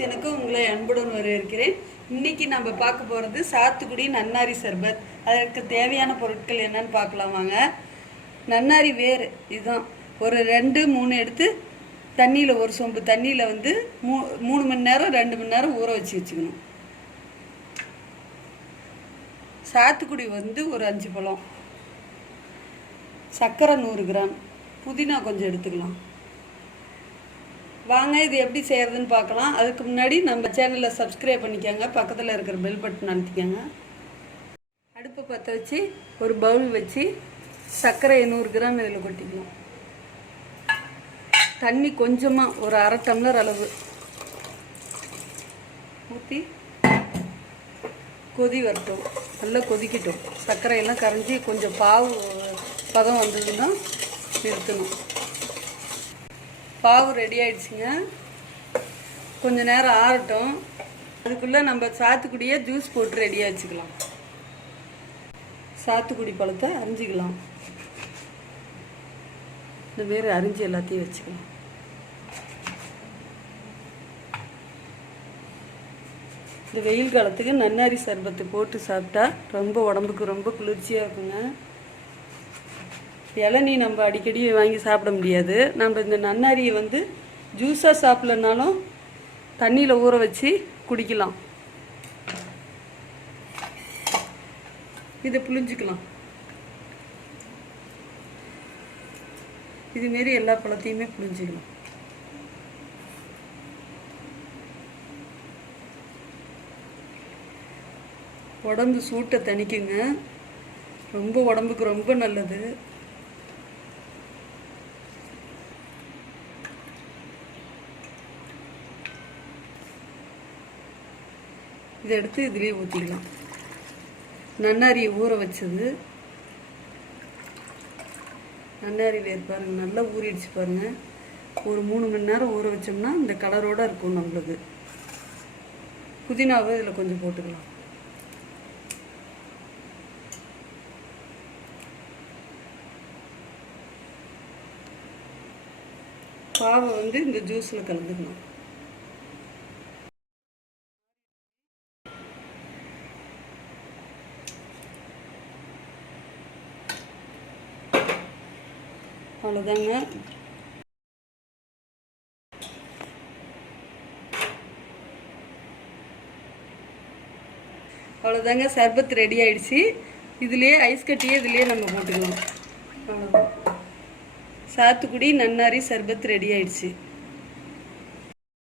கிச்சனுக்கு உங்களை அன்புடன் வரவேற்கிறேன். இன்னைக்கு நம்ம பார்க்க போகிறது சாத்துக்குடி நன்னாரி சர்பத். அதற்கு தேவையான பொருட்கள் என்னன்னு பார்க்கலாம் வாங்க. நன்னாரி வேர் இதுதான் ஒரு 2-3 எடுத்து தண்ணியில், ஒரு சொம்பு தண்ணியில் வந்து 3 மணி நேரம் 2 மணி நேரம் ஊற வச்சுக்கணும். சாத்துக்குடி வந்து ஒரு 5 பழம், சர்க்கரை 100 கிராம், புதினா கொஞ்சம் எடுத்துக்கலாம். வாங்க இது எப்படி செய்கிறதுன்னு பார்க்கலாம். அதுக்கு முன்னாடி நம்ம சேனலை சப்ஸ்கிரைப் பண்ணிக்கோங்க, பக்கத்தில் இருக்கிற பெல் பட்டன் அழுத்திக்கோங்க. அடுப்பை பற்ற வச்சு ஒரு பவுல் வச்சு சர்க்கரை 100 கிராம் இதில் கொட்டிக்கலாம். தண்ணி கொஞ்சமாக ஒரு அரை டம்ளர் அளவு ஊற்றி கொதி வரட்டும், நல்லா கொதிக்கட்டும். சர்க்கரையெல்லாம் கரைஞ்சி கொஞ்சம் பாவு பதம் வந்ததுன்னா நிறுத்தணும். பாவு ரெடி ஆகிடுச்சிங்க. கொஞ்சம் நேரம் ஆறட்டும். அதுக்குள்ளே நம்ம சாத்துக்குடியை ஜூஸ் போட்டு ரெடியாக வச்சுக்கலாம். சாத்துக்குடி பழத்தை அரிஞ்சிக்கலாம். இந்த மாரி அரிஞ்சு எல்லாத்தையும் வச்சுக்கலாம். இந்த வெயில் காலத்துக்கு நன்னாரி சர்பத்து போட்டு சாப்பிட்டா ரொம்ப உடம்புக்கு ரொம்ப குளிர்ச்சியாக இருக்குங்க. இளநீ நம்ம அடிக்கடி வாங்கி சாப்பிட முடியாது. நம்ம இந்த நன்னாரியை வந்து ஜூஸாக சாப்பிட்லனாலும் தண்ணியில் ஊற வச்சு குடிக்கலாம். இதை புளிஞ்சிக்கலாம். இதுமாரி எல்லா பழத்தையுமே புளிஞ்சிக்கலாம். உடம்பு சூட்டை தணிக்குங்க. ரொம்ப உடம்புக்கு ரொம்ப நல்லது. இதை எடுத்து இதுலேயே ஊற்றிக்கலாம். நன்னாரியை ஊற வச்சது, நன்னாரி வேர் பாருங்கள் நல்லா ஊறிடுச்சு பாருங்கள். ஒரு 3 மணி நேரம் ஊற வச்சோம்னா இந்த கலரோடு இருக்கும் நம்மளுக்கு. புதினாவை இதில் கொஞ்சம் போட்டுக்கலாம். பாவை வந்து இந்த ஜூஸில் கலந்துக்கணும். அவ்வளோதாங்க. அவ்வளோதாங்க, சர்பத் ரெடி ஆகிடுச்சு. இதுலேயே ஐஸ் கட்டியே இதுலேயே நம்ம போட்டுக்கலாம். அவ்வளோதான், சாத்துக்குடி நன்னாரி சர்பத் ரெடி ஆகிடுச்சு.